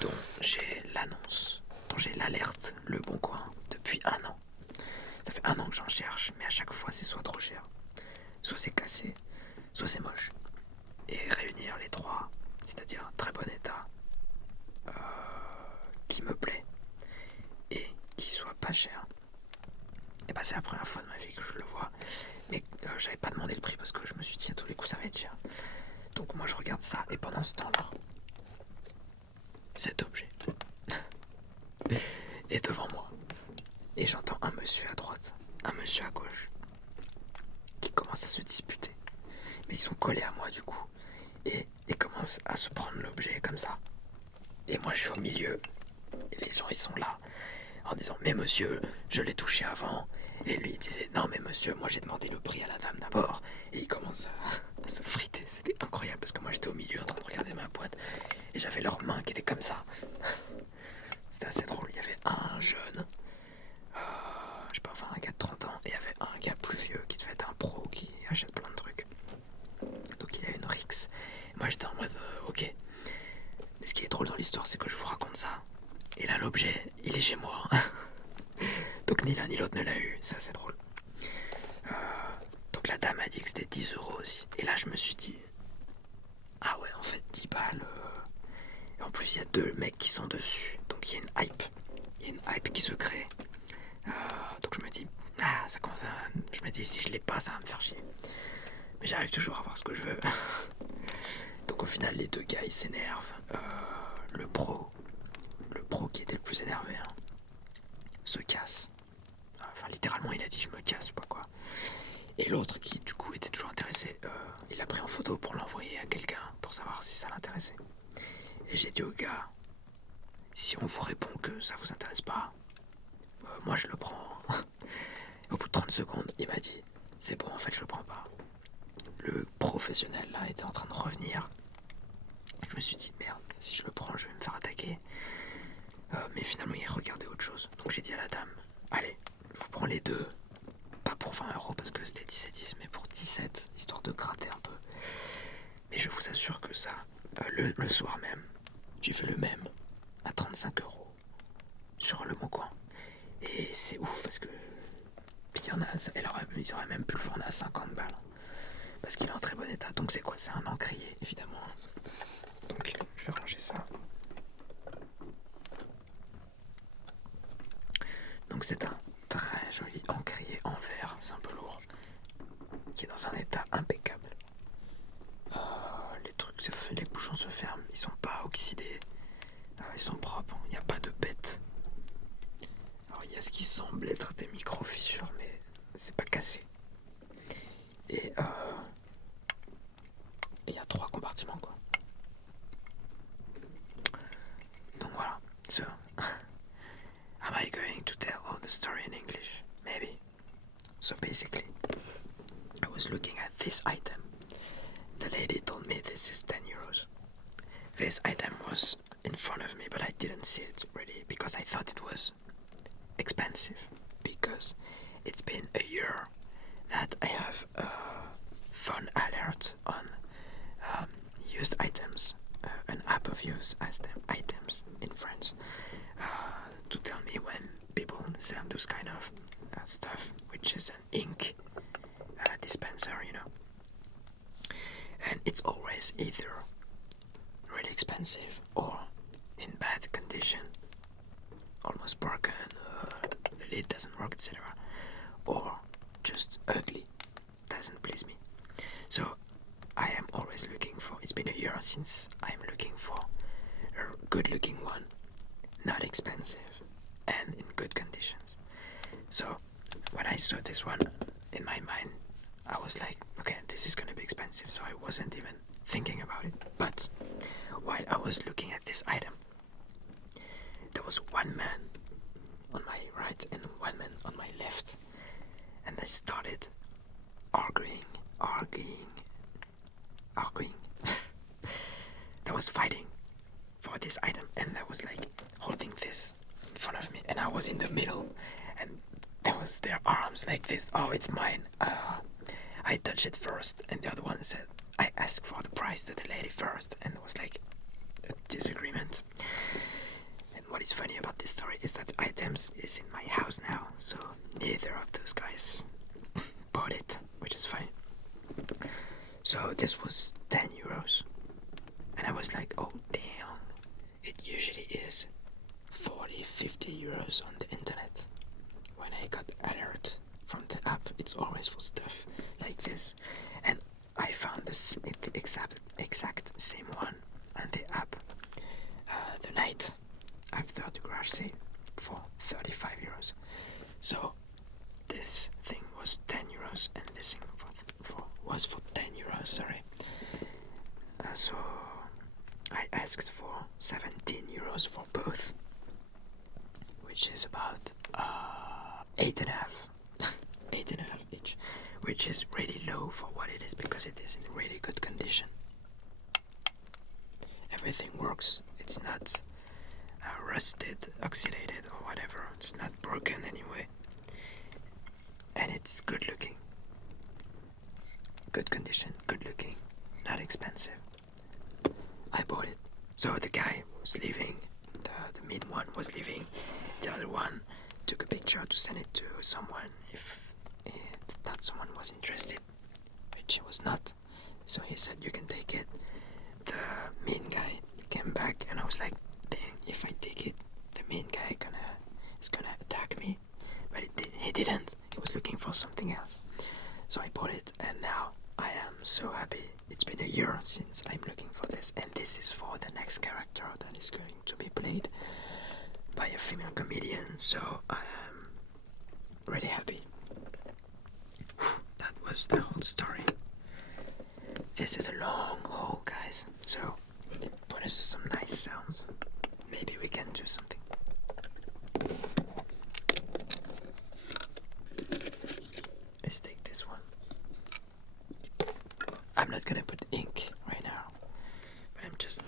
dont j'ai l'annonce, dont j'ai l'alerte, le bon coin, depuis 1 an. Ça fait 1 an que j'en cherche, mais à chaque fois c'est soit trop cher, soit c'est cassé, soit c'est moche. Et réunir les trois, c'est-à-dire un très bon état, qui me plaît, et qui soit pas cher, et bah c'est la première fois de ma vie que je le vois. Mais j'avais pas demandé le prix parce que je me suis dit à tous les coups ça va être cher. Donc moi je regarde ça, et pendant ce temps-là, cet objet est devant moi. Et j'entends un monsieur à droite, un monsieur à gauche, qui commencent à se disputer. Mais ils sont collés à moi du coup. Et ils commencent à se prendre l'objet comme ça. Et moi je suis au milieu. Et les gens ils sont là, en disant mais monsieur, je l'ai touché avant. Et lui il disait non mais monsieur, moi j'ai demandé le prix à la dame d'abord. Et il commence à se friter. C'était incroyable parce que moi j'étais au milieu en train de regarder ma boîte. Et j'avais leurs mains qui étaient comme ça. C'était assez drôle. Il y avait un jeune, je sais pas, enfin un gars de 30 ans, et il y avait un gars plus vieux qui devait être un pro qui achète plein de trucs. Donc il a une Rix. Et moi j'étais en mode ok. Mais ce qui est drôle dans l'histoire, c'est que je vous raconte ça. Et là l'objet, il est chez moi. Donc ni l'un ni l'autre ne l'a eu. Ça c'est drôle. Donc la dame a dit que c'était 10 euros aussi. Et là je me suis dit, ah ouais en fait 10 balles. Et en plus il y a 2 mecs qui sont dessus. Donc il y a une hype. Il y a une hype qui se crée. Donc je me dis, ça commence à... Je me dis si je l'ai pas, ça va me faire chier. Mais j'arrive toujours à voir ce que je veux. Donc au final les 2 gars ils s'énervent. Le pro qui était le plus énervé, se casse. Enfin littéralement il a dit je me casse, pas quoi. Et l'autre qui du coup était toujours intéressé, il l'a pris en photo pour l'envoyer à quelqu'un pour savoir si ça l'intéressait. Et j'ai dit au gars, si on vous répond que ça vous intéresse pas, moi je le prends. Au bout de 30 secondes il m'a dit c'est bon en fait je le prends pas. Le professionnel là était en train de revenir. Je me suis dit merde, si je le prends je vais me faire attaquer. Mais finalement il regardait autre chose. Donc j'ai dit à la dame, allez, je vous prends les 2. Pas pour 20 euros parce que c'était 17 10, mais pour 17, histoire de gratter un peu. Mais je vous assure que ça, le soir même, j'ai fait le même à 35 euros sur le Bon Coin. Et c'est ouf parce que puis il y en a, ils auraient même pu le vendre à 50 balles. Parce qu'il est en très bon état. Donc c'est quoi? C'est un encrier, évidemment. Donc je vais ranger ça. Donc c'est un très joli encrier en verre, c'est un peu lourd, qui est dans un état impeccable. Les trucs, les bouchons se ferment, ils sont pas oxydés, ils sont propres, il n'y a pas de bête. Alors il y a ce qui semble être des micro-fissures, mais c'est pas cassé. Et il y a 3 compartiments quoi. Donc voilà, so am I going to tell all the story in English? Maybe. So basically, I was looking at this item. The lady told me this is 10 euros. This item was in front of me, but I didn't see it really because I thought it was expensive because it's been a year that I have a phone alert on used items, an app of used items in France, to tell me when people sell those kind of stuff, which is an ink dispenser, you know. And it's always either really expensive or in bad condition, almost broken, the lid doesn't work, etc. Or just ugly, doesn't please me. So I am always looking for, it's been a year since I'm looking for a good looking one, not expensive, and in good conditions. So when I saw this one, in my mind, I was like, okay, this is gonna be expensive, so I wasn't even thinking about it. But while I was looking at this item, there was one man on my right and one man on my left, and they started arguing. They was fighting for this item, and I was like holding this in front of me, and I was in the middle, and there was their arms like this. Oh, it's mine. I touched it first, and the other one said, I asked for the price to the lady first, and it was like a disagreement. And what is funny about this story is that the items is in my house now, so neither of those guys bought it, which is funny. So this was 10 euros, and I was like, oh damn, it usually is 40-50 euros on the internet. When I got the alert from the app, it's always for stuff like this, and I found this exact same one on the app the night after the garage sale for 35 euros. So this thing was 10 euros, and this thing was for 10 euros, sorry. So I asked for 17 euros for both, which is about 8.5 each, which is really low for what it is, because it is in really good condition. Everything works. It's not rusted, oxidated, or whatever. It's not broken anyway, and it's good looking, good condition, good looking, not expensive. I bought it. So the guy was leaving, the mid one was leaving, the other one took a picture to send it to someone if that someone was interested, which he was not. So he said, you can take it. The main guy came back, and I was like, dang, if I take it, the main guy is gonna attack me. But he didn't. He was looking for something else. So I bought it, and now I am so happy. It's been a year since I'm looking for this, and this is for the next character that is going to be played by a female comedian, so I am really happy. That was the whole story. This is a long haul, guys, so it produces some nice sounds. Maybe we can do something. Let's take this one. I'm not gonna put ink right now, but I'm just...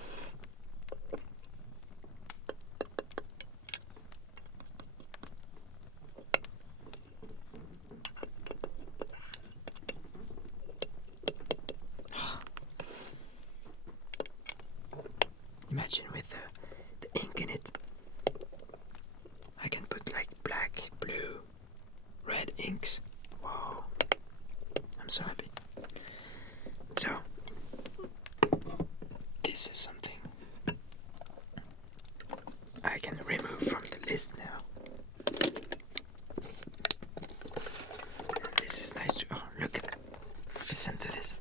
Imagine with the ink in it, I can put like black, blue, red inks. Whoa, I'm so happy. So, this is something I can remove from the list now. And this is nice to, oh look, listen to this.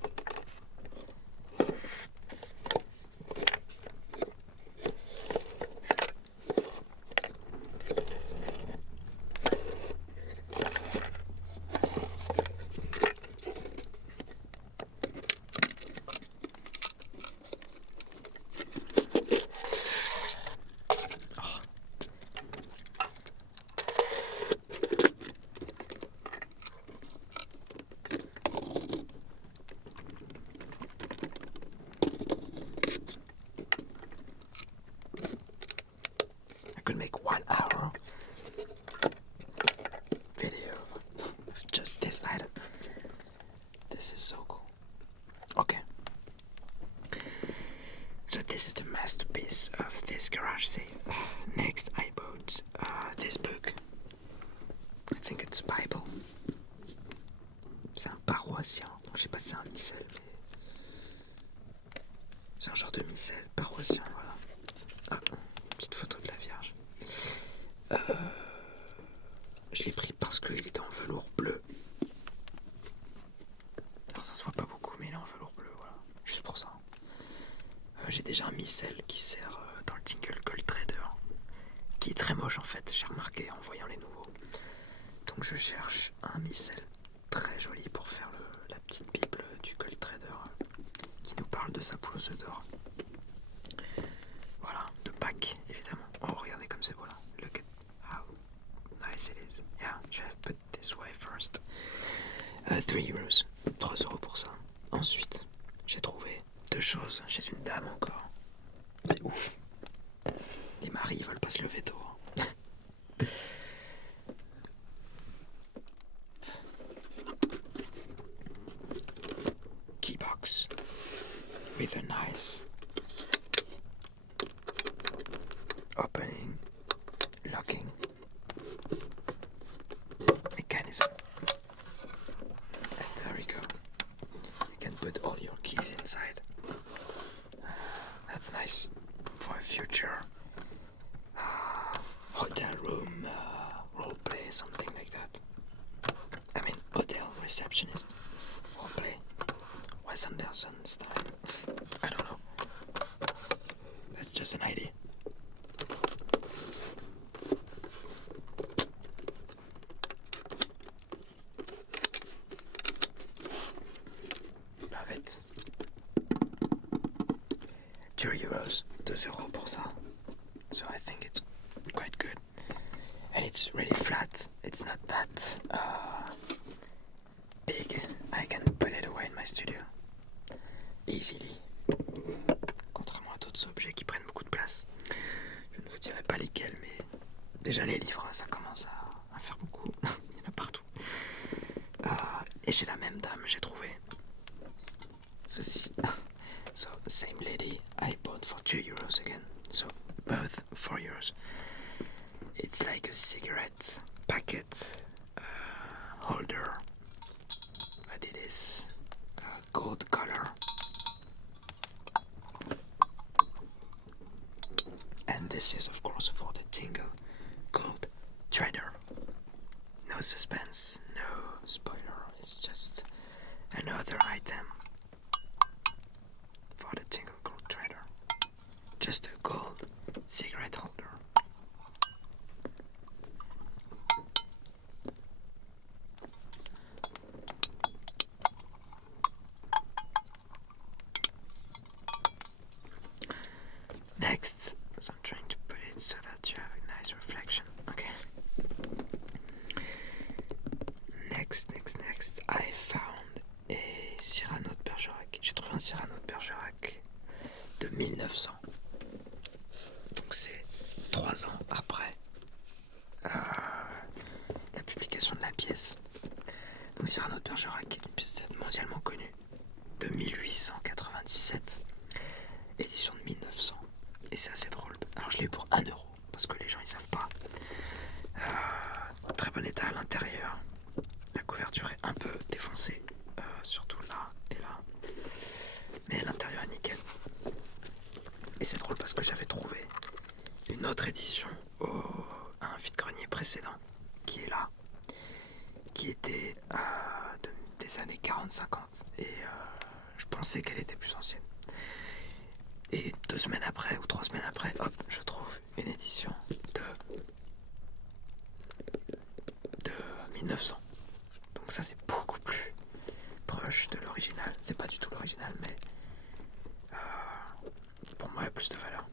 It's a Bible. C'est un paroissien. Donc je sais pas si c'est un missel, mais c'est un genre de missel paroissien, voilà. Ah, une petite photo de la Vierge. Je l'ai pris parce qu'il était en velours bleu. Alors ça se voit pas beaucoup, mais il est en velours bleu, voilà. Juste pour ça. J'ai déjà un missel qui sert dans le Tingle Gold Trader, qui est très moche en fait, j'ai remarqué en voyant les nouveaux. Donc je cherche un missel très joli pour faire la petite bible du Gold Trader qui nous parle de sa poule aux œufs d'or. Voilà, de Pâques évidemment. Oh, regardez comme c'est beau là. Look at how nice it is. Yeah, should have put this way first. 3€. 3€ pour ça. Ensuite, j'ai trouvé 2 choses chez une dame encore. C'est ouf. Les maris ils veulent pas se lever tôt. Keybox with a nice opening, locking mechanism. And there we go. You can put all your keys inside. That's nice for a future hotel room roleplay, something like that. I mean, hotel receptionist roleplay. Wes Anderson style. I don't know. That's just an idea. Love it. 2€, 2€ pour ça. So I think it's quite good. And it's really flat. It's not that big. I can put it away in my studio easily. Contrairement à d'autres objets qui prennent beaucoup de place. Je ne vous dirai pas lesquels, mais déjà les livres, ça commence à faire beaucoup. Il y en a partout. Et chez la même dame, j'ai trouvé ceci. So, same lady, I bought for 2€ again. So, both 4€. It's like a cigarette packet holder, but it is gold color. And this is, of course, for the Tingle Gold Trader. No suspense, no spoiler, it's just another item for the Tingle Gold Trader. Just a gold cigarette holder. Next, so I'm trying to put it so that you have a nice reflection. Okay. Next, I found a Cyrano de Bergerac. J'ai trouvé un Cyrano de Bergerac de 1900. Donc c'est 3 ans après la publication de la pièce. Donc Cyrano de Bergerac est une pièce mondialement connue de 1897, édition de 1900. Et c'est assez drôle. Alors je l'ai eu pour 1€, parce que les gens ils savent pas. Très bon état à l'intérieur. La couverture est un peu défoncée, surtout là et là. Mais l'intérieur est nickel. Et c'est drôle parce que j'avais trouvé une autre édition à un vide-grenier précédent, qui est là, qui était des années 40-50. Et je pensais qu'elle était plus ancienne. Et 2 semaines après, ou 3 semaines après, hop, je trouve une édition de 1900. Donc ça, c'est beaucoup plus proche de l'original. C'est pas du tout l'original, mais pour moi, il y a plus de valeur.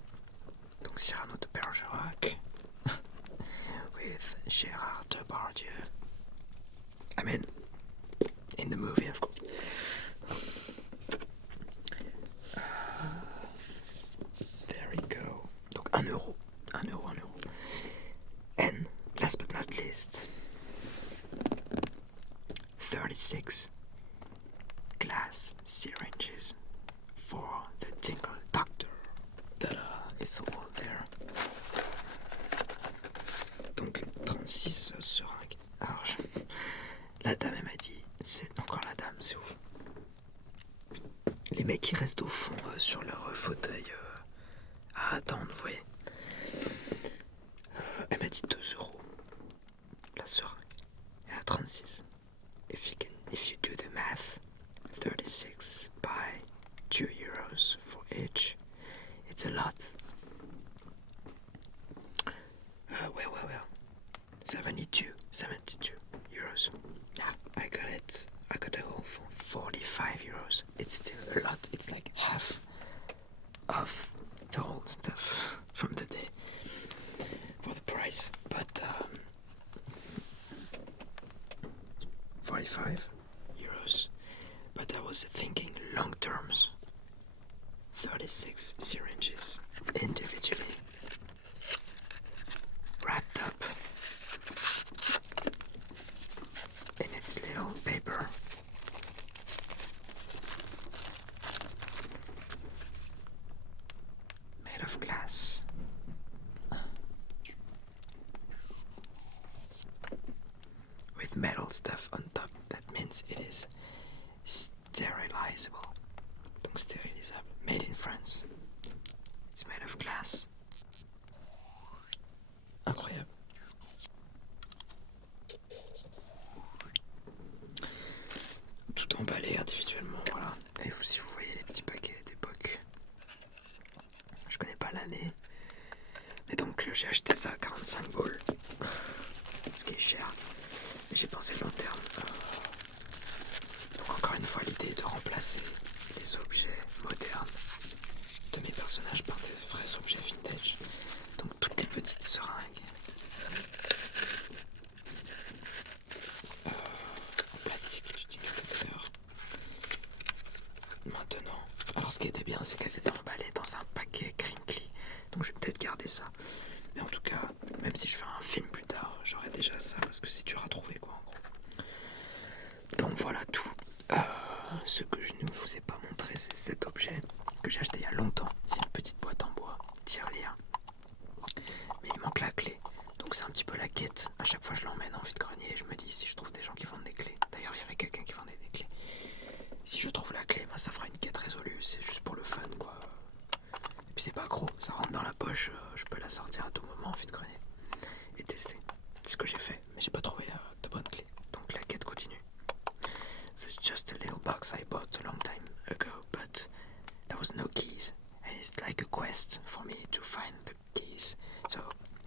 Donc Cyrano de Bergerac with Gérard Depardieu. I mean, in the movie, of course. There we go. Donc 1€. And last but not least, 36 glass syringes for the Tingle Doctor. Ta-da, it's all there. Donc 36 seringues Alors, la dame, elle m'a dit, c'est encore la dame, c'est ouf. Les mecs qui restent au fond sur leur fauteuil à attendre, vous voyez. Elle m'a dit 2 €. La seringue est à 36. If you do the math, 36 by 2 € for each. It's a lot. Well. 72 euros. I got it. I got the whole for 45 euros. It's still a lot. It's like half of the whole stuff from the day for the price. But 45 euros. But I was thinking long terms. 36 syringes individually wrapped up in its little paper. Made of glass. With metal stuff on top. That means it is sterilizable. Donc stérilisable. Made in France. It's made of glass. Incroyable. Tout emballé individuellement, voilà. Et si vous voyez les petits paquets d'époque. Je connais pas l'année. Mais donc j'ai acheté ça à 45 balles. Ce qui est cher. Mais j'ai pensé long terme. Donc encore une fois l'idée de remplacer les objets modernes de mes personnages par des vrais objets vintage. Donc toutes les petites seringues en plastique du déclencheur. Maintenant, alors ce qui était bien, c'est qu'elles étaient emballées dans un paquet crinkly. Donc je vais peut-être garder ça. Mais en tout cas, même si je fais un film plus tard, j'aurai déjà ça parce que c'est dur à trouver quoi en gros. Donc voilà tout. Ce que je ne vous ai pas montré, c'est cet objet que j'ai acheté il y a longtemps. C'est une petite boîte en bois, tirelire. Mais il manque la clé. Donc c'est un petit peu la quête. À chaque fois je l'emmène en vide-grenier et je me dis si je trouve des gens qui vendent des clés. D'ailleurs il y avait quelqu'un qui vendait des clés. Si je trouve la clé, bah, ça fera une quête résolue. C'est juste pour le fun quoi. Et puis c'est pas gros, ça rentre dans la poche. Je peux la sortir à tout moment en vide-grenier et tester. C'est ce que j'ai fait, mais j'ai pas trouvé de bonne clé. Donc la quête continue. So it's just a little box I bought a long time ago, but there was no keys. And it's like a quest for me to find the keys. So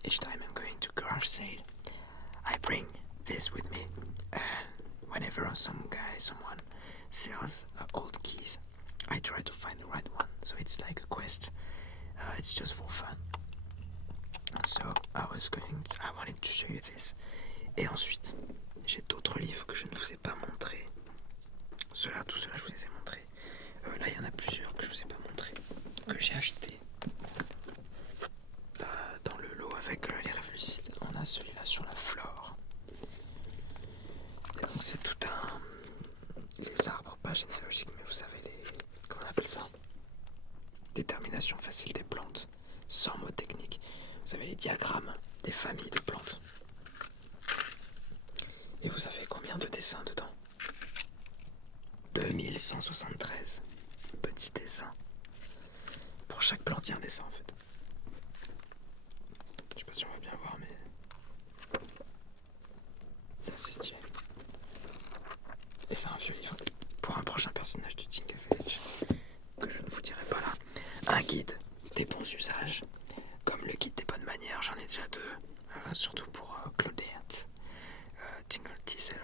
each time I'm going to garage sale, I bring this with me. And whenever someone sells old keys, I try to find the right one. So it's like a quest. It's just for fun. So I wanted to show you this. Et ensuite, j'ai d'autres livres que je ne vous ai pas montrés. Tout cela, je vous les ai montrés. Là, il y en a plusieurs que je vous ai pas montrés, que j'ai acheté dans le lot avec les révolucides. On a celui-là sur la flore. Et donc c'est tout les arbres, pas généalogiques, mais vous savez comment on appelle ça, détermination facile des plantes, sans mots techniques. Vous avez les diagrammes des familles de plantes. Et vous savez combien de dessins dedans? 2173 petits dessins. Pour chaque plante, il y a un dessin en fait. Je sais pas si on va bien voir, mais c'est assez stylé. Et c'est un vieux livre pour un prochain personnage du Tingles Be With You que je ne vous dirai pas là. Un guide des bons usages, comme le guide des bonnes manières. J'en ai déjà 2, surtout pour Claudette, Tingle Teaser,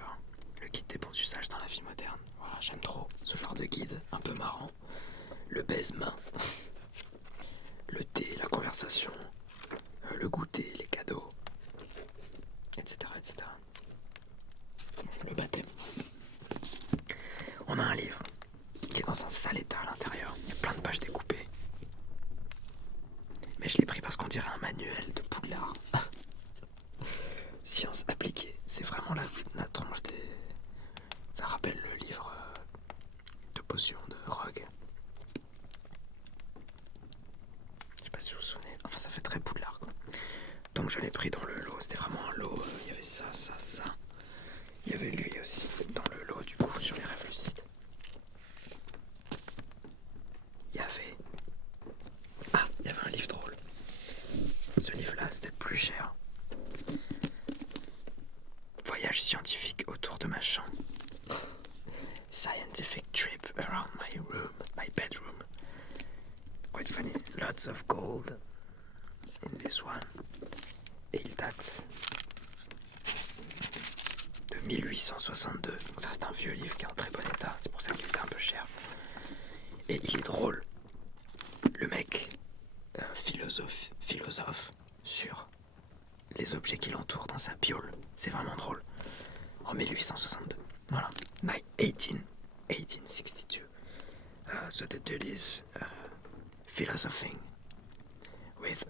le guide des bons usages dans la vie moderne. Voilà, j'aime trop ce genre de guide un peu marrant. Le baise-main, le thé, la conversation, le goûter, les cadeaux, etc., etc. Le baptême. On a un livre qui est dans un sale état à l'intérieur. Il y a plein de pages découpées. Mais je l'ai pris parce qu'on dirait un manuel de Poudlard. Science appliquée. C'est vraiment la tronche des... Ça rappelle le livre de potions de Rogue. Je sais pas si vous vous souvenez. Enfin, ça fait très Poudlard, quoi. Donc je l'ai pris dans le lot. C'était vraiment un lot. Il y avait ça, ça, ça. avait lui aussi dans le lot du coup sur les rêves lucides. Il y avait un livre drôle. Ce livre-là, c'était plus cher. Voyage scientifique autour de ma chambre. Scientific trip around my bedroom. Quite funny. Lots of gold in this one. Et il date de 1862. Donc ça reste un vieux livre qui est en très bon état. C'est pour ça qu'il était un peu cher. Et il est drôle. Le mec, philosophe sur les objets qui l'entourent dans sa biole. C'est vraiment drôle. En 1862. Voilà. 1862. So the dude is philosophizing with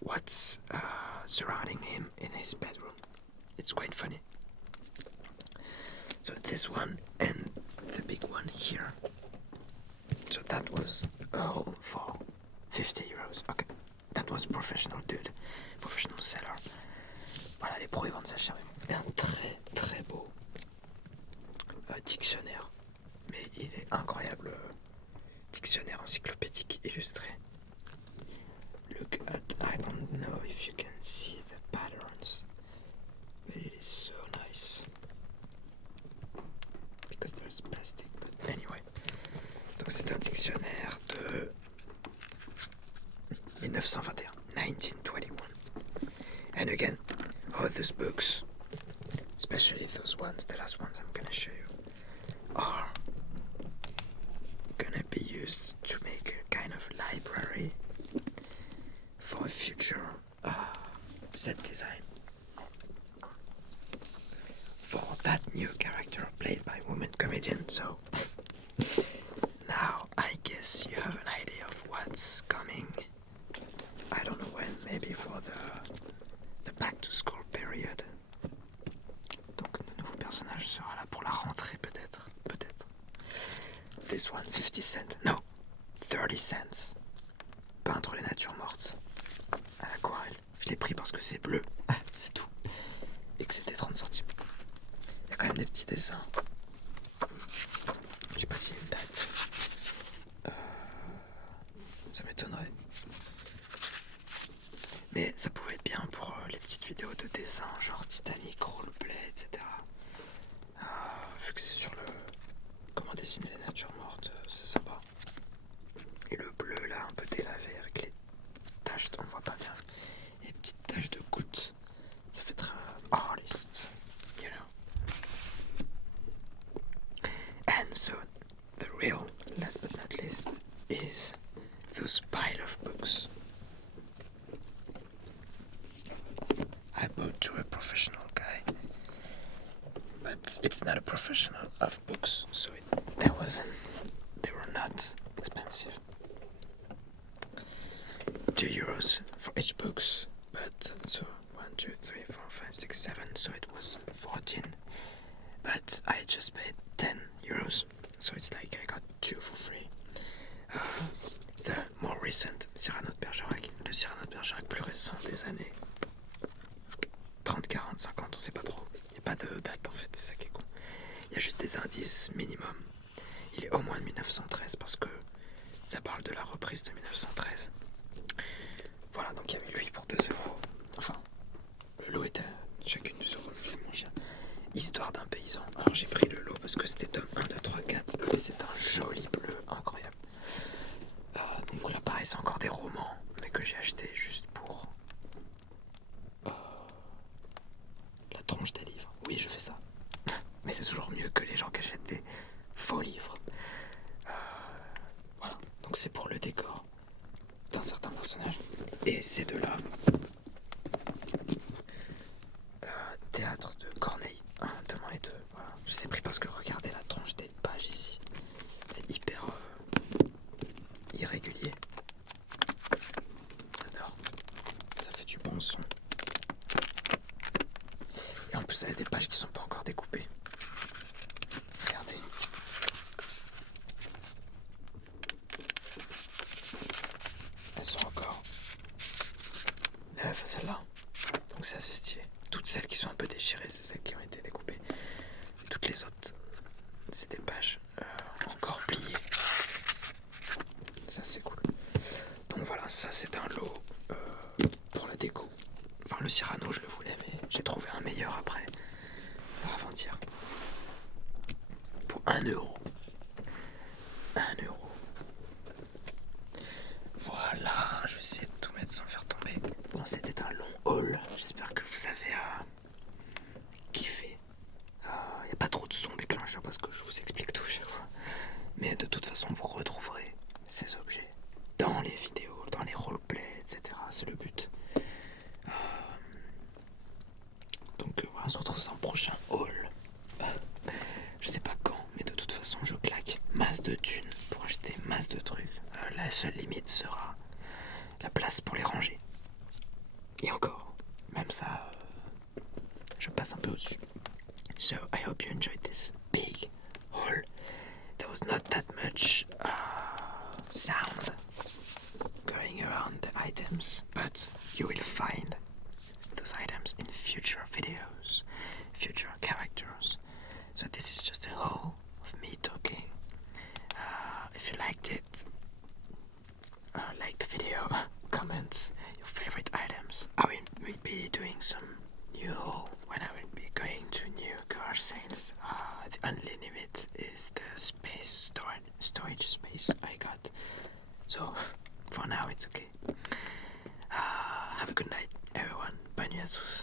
what's surrounding him in his bedroom. It's quite funny. So this one and the big one here. So that was all for 50 euros. Okay. That was professional dude. Professional seller. Voilà, les pros ils vendent ça cher. Et un très très beau dictionnaire. Mais il est incroyable. Dictionnaire encyclopédique illustré. Look at, I don't know if you can see the patterns, but it is so nice. Because there's plastic, but anyway. Donc c'est un dictionnaire de 1921, 1921. And again, all those books, especially those ones, the last ones I'm gonna show you, are gonna be used to make a kind of library for a future set design for that new character played by a woman comedian. So now I guess you have an idea of what's coming. I don't know when, maybe for the back to school period. Donc le nouveau personnage sera là pour la rentrée peut-être. This one, 50 cents. No, 30 cents. Peindre les natures mortes à l'aquarelle. Je l'ai pris parce que c'est bleu, c'est tout. Et que c'était 30 centimes. Il y a quand même des petits dessins. Je sais pas s'il y a une date. Ça m'étonnerait. Mais ça pouvait être bien pour les petites vidéos de dessin, genre Titanic, roleplay, etc. Vu que c'est sur le comment dessiner les natures mortes, c'est sympa. Et le bleu là, un peu délavé avec les taches, on voit pas bien. Et les petites taches de gouttes, ça fait très artist, you know. And so, the real, last but not least, is those pile of books. I bought to a professional guy, but it's not a professional of books, so they were not expensive. €2 for each books, but so 1, 2, 3, 4, 5, 6, 7, so it was 14. But I just paid €10, so it's like I got 2 for free. The more recent Cyrano de Bergerac, le Cyrano de Bergerac plus récent des années 30, 40, 50, on sait pas trop. Il n'y a pas de date en fait, c'est ça qui est con. Il y a juste des indices minimum. Il est au moins de 1913 parce que ça parle de la reprise de 1913. Voilà, donc il y a eu lui pour 2 euros. Enfin, le lot était chacune 2 euros, moins cher. Histoire d'un paysan. Alors j'ai pris le lot parce que c'était tome 1, 2, 3, 4. Et c'est un joli bleu incroyable. Donc là pareil, c'est encore des romans, mais que j'ai acheté juste pour la tronche des livres. Oui, je fais ça. Mais c'est toujours mieux que les gens qui achètent des faux livres. Voilà, donc c'est pour le décor d'un certain personnage. Et ces deux-là, théâtre de Corneille, 1, 2, et 2. Voilà. Je les ai pris parce que regardez la tronche des pages ici. C'est hyper irrégulier. J'adore. Ça fait du bon son. Et en plus, ça a des pages qui sont pas encore découpées. Regardez. Elles sont encore neuves, celles-là. Donc c'est assez stylé. Toutes celles qui sont un peu déchirées, c'est celles qui ont été découpées. les autres, c'est des pages encore pliées. Ça c'est cool. Donc voilà, ça c'est un lot pour la déco. Enfin le Cyrano je le voulais, mais j'ai trouvé un meilleur après, avant-hier. Pour 1€. 1€. Voilà, je vais essayer de tout mettre sans faire tomber. Bon, c'était un long haul. J'espère que vous avez kiffé. Il n'y a pas trop de son déclencheur parce que je vous explique tout chaque fois. Mais de toute façon, vous retrouverez ces objets dans les vidéos, dans les roleplays, etc. C'est le but. Donc voilà, on se retrouve dans un prochain haul. Je sais pas quand, mais de toute façon, je claque masse de thunes pour acheter masse de trucs. La seule limite sera la place pour les ranger. Et encore, même ça, je passe un peu au-dessus. So, I hope you enjoyed this big haul. There was not that much sound going around the items, but you will find those items in future videos, future characters. So this is just a haul of me talking. If you liked it, like the video, comment your favorite items. I will be doing some new haul when I will be going to new garage sales. The only limit is the space storage space I got. So for now it's okay. Have a good night everyone. Bonne nuit à tous.